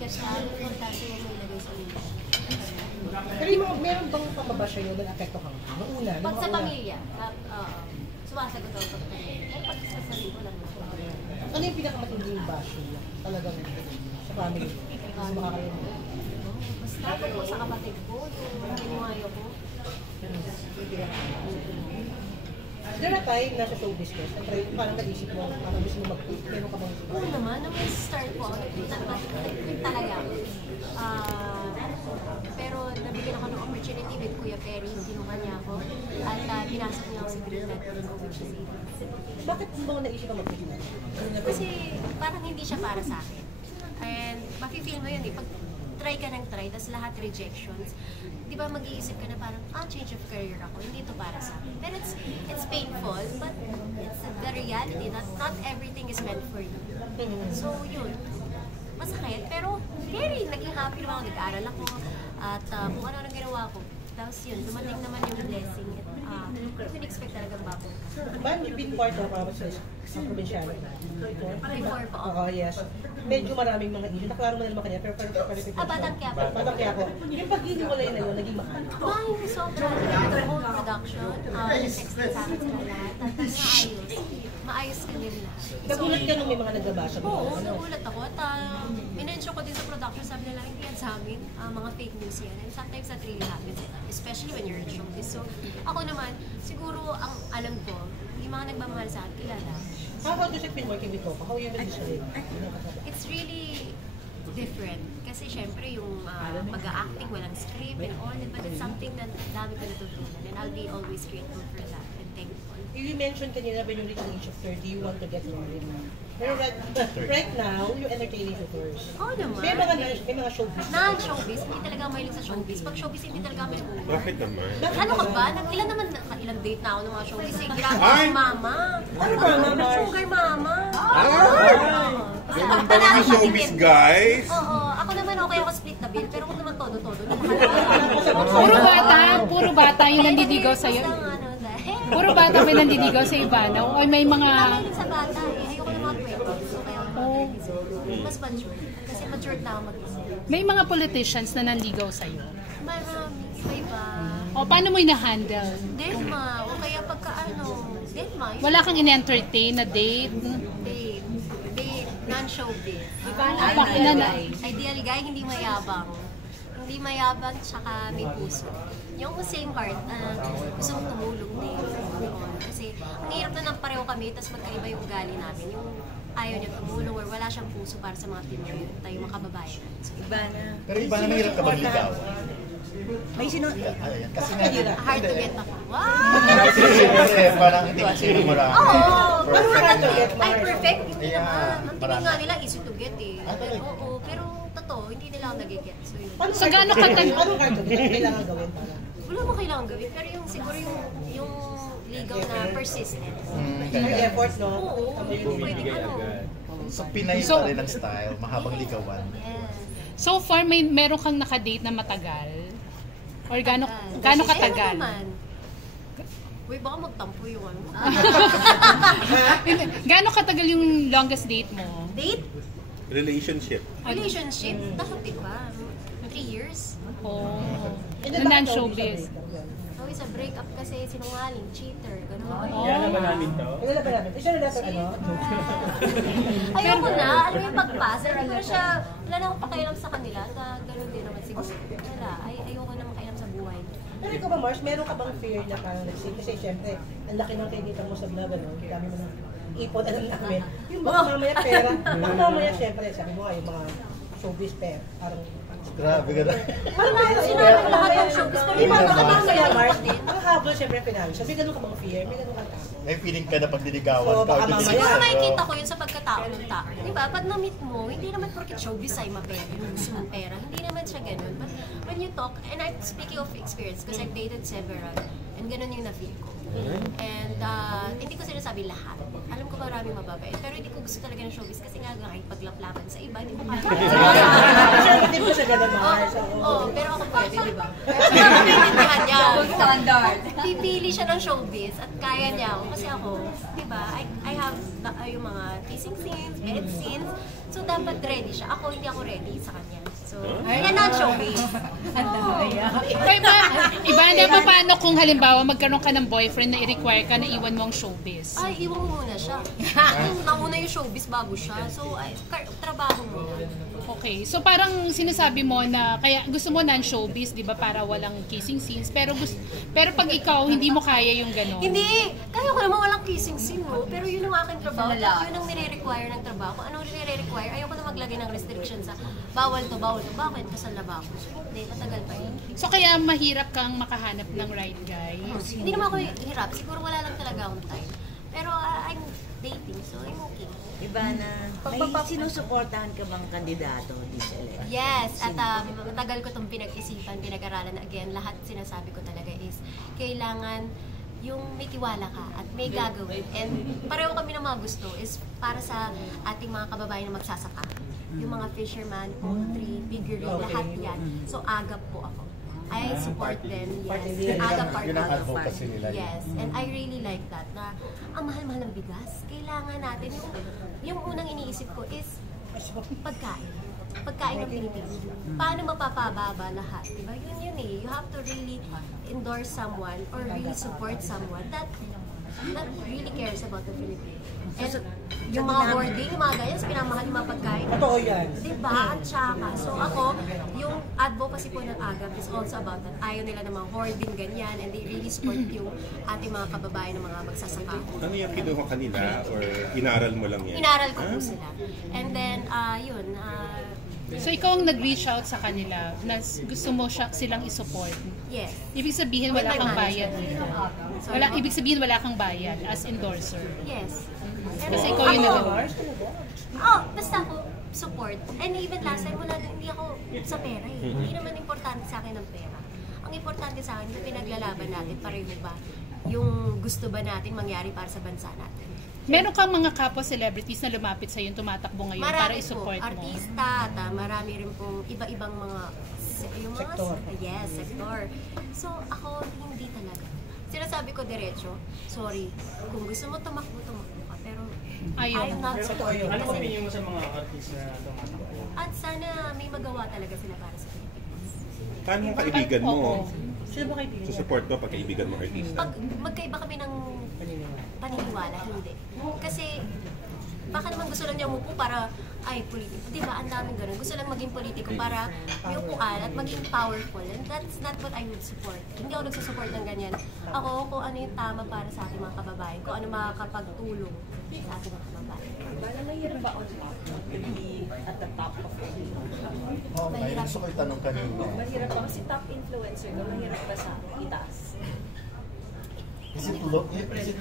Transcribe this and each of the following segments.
bigas na, kasi yung nilagay sa list. Pero meron bang pamabasya yun na apekto kang una? Pag sa pamilya, sumasagot ako sa pamilya. Pero pag sa sarili ko lang. Ano yung pinakamatinding basyo talagang sa family? Sa mga kayo? Basta po sa kapatid ko, yung ginuwayo ko. There are time nasa showbiz ko, parang naisip mo, parang gusto mo mag-quit, meron ka bang... Oo naman, nung start po ako, nag-quit talaga ako. Pero nabigyan ako ng opportunity with Kuya Perry, kinuha niya ako. At pinasok niya ako sa Green Network ko, which is Bakit mo naisip ka mag-quit? Kasi parang hindi siya para sa akin. And mafe-feel mo yun eh, pag try ka ng try, tas lahat rejections, di ba mag-iisip ka na parang, change of career ako, hindi ito para sa akin. Pero it's painful, but it's the reality that not everything is meant for you. So yun, masakit, pero very naging happy naman ako, nag-aaral ako, at kung ano ang ginawa ko. Tapos yun, dumating naman yung blessing. Hindi in-expect talagang babong ka. Ma'am, you've been part of sa probinsyano. Before po. Oo, yes. Medyo maraming mga issue. Naklaro mo na naman kanina, pero Batang Quiapo. Batang Quiapo. Yung pag-iniwalay na yun, naging mahal. Ay, sobra. The whole production, text sa akin sila lahat. At maayos. Maayos kami lahat. Nagulat ka nung may mga nagbabasa mo? Oo, nagulat ako. At minensyon ko din sa production, sabi nila, hindi yan sa amin. Mga fake news yan. And sometimes that really happens, especially when you're in showbiz. So, ako naman, siguro ang alam ko, yung mga nagmamahal sa akin, kilala. How about you been working with Coco? How you been doing? It's really different. Kasi syempre yung pag-acting, walang script and all, but it's something na dami ko natutunan. And I'll be always grateful for that and thankful. You mentioned kanina when you reach the age of 30, you want to get married. Pero right now, you're entertaining you first. Oo naman. May mga showbiz. Non-showbiz, hindi talaga mahilig sa showbiz. Pag showbiz, hindi talaga may buhay. Bakit naman? Ano ka ba? Ilang date na ako ng mga showbiz. Grabe yung mama. Ano ba, mama? Sugar mama. Ganun ba yung showbiz, guys? Oo. Ako naman okay ako split na bill. Pero kung naman todo-todo. Puro bata yung nandidigaw sa'yo. Puro bata ba yung nandidigaw sa iba? O may mga... Sa bata eh. Ayoko na mga 20. So kaya mas mature. Kasi matured na ako mag-isip. May mga politicians na nandigaw sa'yo. Marami. Iba-iba. O paano mo ina-handle? Denma. O kaya pagka Denma. Wala kang in-entertain na date? Date. Non-showbiz. Ideal guy, hindi mayabang. Hindi mayabang, tsaka may puso. Yung same heart, gusto mong tumulong din. Kasi ang hirap na ng pareho kami, tapos magkaiba yung ugali namin. Yung ayaw niya tumulong or wala siyang puso para sa mga Pinoy, tayo mga kababayan. So, iba na. Pero iba na mahirap ka bang ligaw? May Kasi nga, hard to get ako. Wow! kasi parang hindi kasi marami. Oo! Ay, perfect. Hindi naman. Ang tingin nga nila, easy to get eh. Oo, pero totoo, hindi nila ako nag-get. So, yun. So gaano katagal? Anong hard to get? Kailangan gawin para? Wala mo kailangan gawin, pero yung siguro yung ligaw na persistent. Yung effort, no? Oo, hindi mo pwedeng So Pinay pa rin ang style, mahabang ligawan. Yes. So far, meron kang nakadate na matagal? Or gaano katagal? Uy, baka magtampo yung ano. Gaano katagal yung longest date mo? Date? Relationship. Relationship? Dapat diba? 3 years? Oh. Na non-showbiz. So, isa break up kasi sinungaling, cheater, gano'n. Wala ba namin? Isa na natin ano? Ayoko na, alam mo yung pagpasa, pero siya, wala na akong pakialam sa kanila, na gano'n din naman siguro. Wala, ayoko na makialam sa buhay. Pero ikaw ba, Mars, meron ka bang fear na parang nag-save? Kasi syempre, ang laki ng kinita mo sa vlog, ano? Dami mo ng ipon, alam namin. Yung baka mamaya pera, baka mamaya syempre, sabi mo nga, yung mga showbiz pera, parang... Grabe ka na. Sinabi ko lahat ng showbiz, pero yung mga kaya, Mars, ang habol syempre financial. May ganun ka bang fear? May ganun ka tao? May feeling ka na pag diligawan So, ka. baka mamaya. Siguro makikita ko yun sa pagkatao ng tao. Diba? Pag na-meet mo, hindi naman porket showbiz ay mapera, yung gusto mong pera. Hindi naman siya ganun. But when you talk, and I'm speaking of experience, because I've dated several, and ganun yung na-feel ko. And hindi ko sinasabi lahat. Alam ko maraming mababait. Pero hindi ko gusto talaga ng showbiz kasi nga kahit paglaplapan sa iba, hindi mo kaya. Active ko sa ganun, Mars. Pero ako pwede, di ba? Naiintindihan niya. Standard. Pipili siya ng showbiz at kaya niya ako. Kasi ako, di ba, I have yung mga kissing scenes, bed scenes. So, dapat ready siya. Ako, hindi ako ready sa kanya. So, yan ang showbiz. Iba na pa paano kung halimbawa magkaroon ka ng boyfriend na i-require ka na iwan mo ang showbiz? Ay, iwan mo muna siya. Nauna yung showbiz bago siya. So, trabaho muna. Okay, so parang sinasabi mo na kaya gusto mo non-showbiz, 'di ba, para walang kissing scenes, pero pag ikaw hindi mo kaya yung gano'n. Hindi! Kaya ko naman walang kissing scene, no? Pero yun ang aking trabaho. Yun ang nire-require ng trabaho. Kung anong nire-require, ayoko na maglagay ng restriction sa bawal to. Bakit? Kasal na ba ako? So, hindi. Matagal pa yun. So kaya mahirap kang makahanap ng right guy? Hindi naman ako hirap. Siguro wala lang talaga akong time. Pero I'm dating, so I'm okay. Ivana, may sinusuportahan ka bang kandidato this election? Yes, at matagal ko itong pinag-isipan, pinag-aralan. Again, lahat sinasabi ko talaga is kailangan yung may tiwala ka at may gagawin. And pareho kami ng mga gusto is para sa ating mga kababayan na magsasaka. Yung mga fisherman, poultry, piggery, lahat yan. So agap po ako. I support them, yes. Agap part ng advocacy nila. Yes, and I really like that na ang mahal-mahal ng bigas. Kailangan natin, yung unang iniisip ko is pagkain. Pagkain ng Pilipinas. Paano mapapababa lahat? Diba? Yun eh. You have to really endorse someone or really support someone that really cares about the Philippines. And yung mga hoarding, yung mga ganyan, pinamahal yung mga pagkain. Totoo yan. Diba? At saka. So ako, yung advocacy po ng AGAP is also about that. Ayaw nila ng mga hoarding ganyan and they really support yung ating mga kababayan ng mga magsasaka. Ano yung kinuha kanila or inaral mo lang yan? Inaral ko po sila. And then, So ikaw ang nag-reach out sa kanila na gusto mo silang i-support. yes. Ibig sabihin wala With my kang bayad. Sorry? Ibig sabihin wala kang bayad as endorser. Yes. Kasi ikaw yung nag- Basta ako support. And even last time, hindi ako sa pera eh. Hindi naman importante sa akin ang pera. Ang importante sa akin, yung pinaglalaban natin, pareho ba? Yung gusto ba natin mangyari para sa bansa natin? Meron kang mga kapwa celebrities na lumapit sa yung tumatakbo ngayon para Marami po, i-support mo. artista, marami rin pong iba-ibang mga Sektor. Yes, sektor. So ako, hindi talaga. Sinasabi ko diretso, sorry, kung gusto mo tumakbo ka. Pero Ayaw. I'm not supporting. Ano Kasi, opinion mo sa mga artist na tumatakbo? at sana may magawa talaga sila para sa Pilipinas. Paano ang kaibigan mo? Sino ba kaibigan niya? Support mo pag kaibigan mo artista? Pag magkaiba kami ng paniniwala, hindi. Kasi baka naman gusto lang niya umupo para ay politiko. Di ba? Ang daming ganun. Gusto lang maging politiko para may upuan at maging powerful. And that's not what I would support. Hindi ako nagsusupport ng ganyan. Ako, kung ano yung tama para sa ating mga kababayan. Kung ano makakapagtulong sa ating mga kababayan. Ivana, mahirap ba on top to be at the top of the Mahirap. Gusto ko itanong kanina. Mahirap ba? Kasi top influencer ka, mahirap ba sa itaas? Is it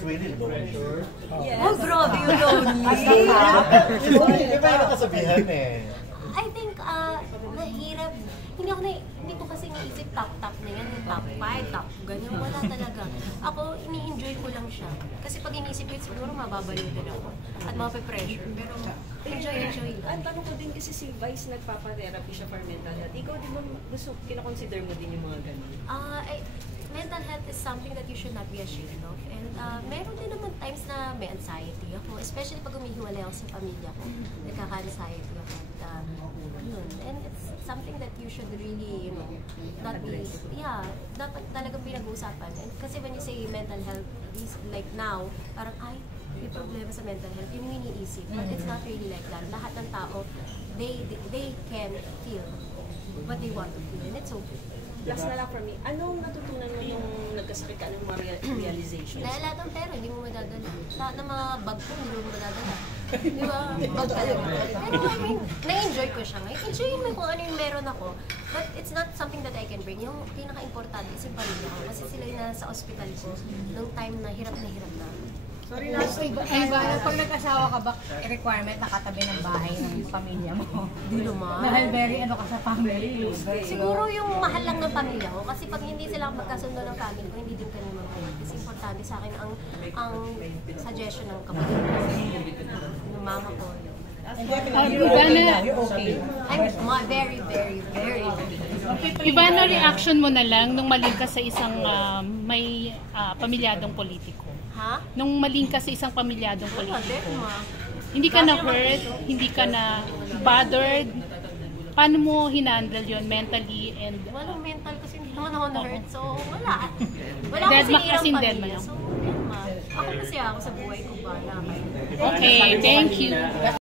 really lonely? Yes. Oh, grabe yung lonely. Di ba yung kasabihan eh? I think, mahirap. Hindi ko kasi naisip top na yan, yung top 5, top ganyan, wala talaga. Ako, ini-enjoy ko lang siya. Kasi pag iniisip ko, siguro mababaliw din ako. At mape-pressure. Pero, enjoy lang. Ang tanong ko din kasi si Vice nagpapa-therapy siya for mental health. Ikaw, di ba kinakonsider mo din yung mga ganun? Mental health is something that you should not be ashamed of. And meron din naman times na may anxiety ako. Especially pag umihiwalay ako sa pamilya ko. Nagkaka-anxiety ako. Yun. And it's something that you should really, not be, dapat talagang pinag-uusapan. And kasi when you say mental health, like now, parang, may problema sa mental health, yun yung iniisip. But it's not really like that. Lahat ng tao, they can feel what they want to feel. And it's okay. Last na lang for me, anong natutunan mo yung nagkasakit ka? Anong mga realizations? Dahil lahat ng pera, hindi mo madadala. Lahat ng mga bag ko, hindi mo madadala. Di ba? Bag talaga. Pero I mean, na-enjoy ko siya. Enjoy mo kung ano yung meron ako. But it's not something that I can bring. Yung pinaka-importante is yung pamilya ko. Kasi sila yung nasa ospital ko nung time na hirap na. Sorry na, pag nag-asawa ka ba, requirement na katabi ng bahay ng pamilya mo? Di naman. Dahil very ka sa family. Siguro yung mahal lang ng pamilya ko. Kasi pag hindi sila magkasundo ng family ko, hindi din kami mag-work. Kasi importante sa akin ang suggestion ng kapatid ko, ng mama ko. And definitely, you're okay now. You're okay. I'm very, very, very okay. Iba na reaction mo na lang nung maling ka sa isang may pamilyadong politiko? Ha? Nung maling ka sa isang pamilyadong Wala din, politiko? ma. Hindi ka na hurt? Hindi ka na bothered? Paano mo hinandle yon mentally and Walang mental kasi hindi naman ako na-hurt. So, wala. Wala Dead akong ma kasi sinirang dead pamilya. man. So, dead ma. Ako kasi ako sa buhay ko, bala kayo. okay, thank you.